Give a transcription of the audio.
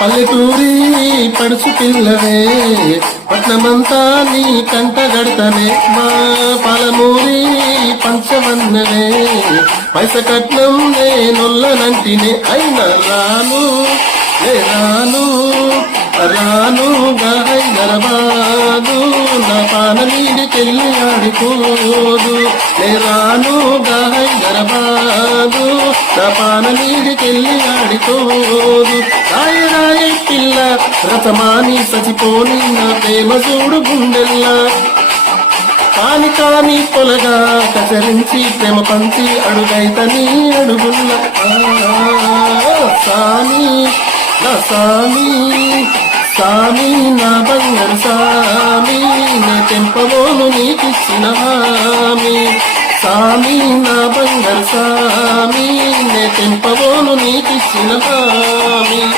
పల్లెటూరి పడుచు పిల్లవే పట్నమంతా నీ కంట గడతనే. మా పాలమూరి పంచవన్నవే పైస కట్నం నేనొల్లనంటినే అయినా రాను లే రాను రాను గాయ గరబాదు నా పాన మీదికెళ్ళి ఆడుకోదు లే రాను గాయ గరబాదు నా పాన మీదికెళ్ళి ఆడుకోదు రథమాని సచిపోని నా ప్రేమ చూడు గుండెల్లా. కాని కాని పొలగా కచరించి ప్రేమ పంచి అడుగైతని అడుగున్న. సామి నా సామి సామి నా బంగారు సామి నే తెంపబోను నీకిచ్చిన హామీ. సామి నా బంగారు సామి నే తెంపబోను నీకిచ్చిన హామీ.